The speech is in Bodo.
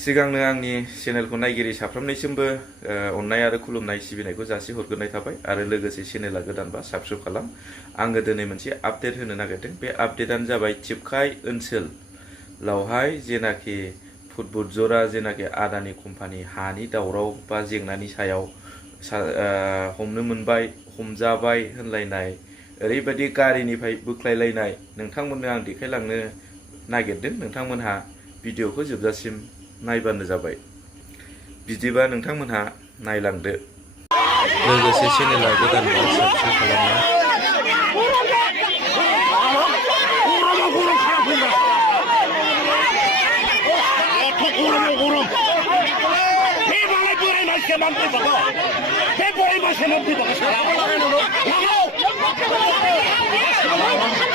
सिगांनो आंनि चेनेलखौ नायगिरि साफ्रोमनिसिमबो अननाय आरो खुलुमनाय सिबिनायखौ जासि हरग्रोनाय थाबाय आरो लोगोसे चेनेला गोदानबा साबस्क्राइब खालाम। आङो दिनै मोनसे आपडेट होनो नागिरदों। बे आपडेटानो जाबाय थिपकाय ओनसोलावहाय जेनाखि फुटबल जरा जेनाखि आदानि कम्पानि हानि दावराव बा जेंनानि सायाव हमनो मोनबाय हमजाबाय होनलायनाय ओरैबायदि गारिनिफ्राय बोख्लायलायनाय नोंथांमोननो आं देखायलांनो नागिरदों। नोंथांमोनहा भिडिअखौ जोबजासिम नायबानो जाबाय। बिदिबा नोंथांमोनहा नायलांदो। लोगोसे चेनेला गोदानबा साबस्क्राइब खालामना 해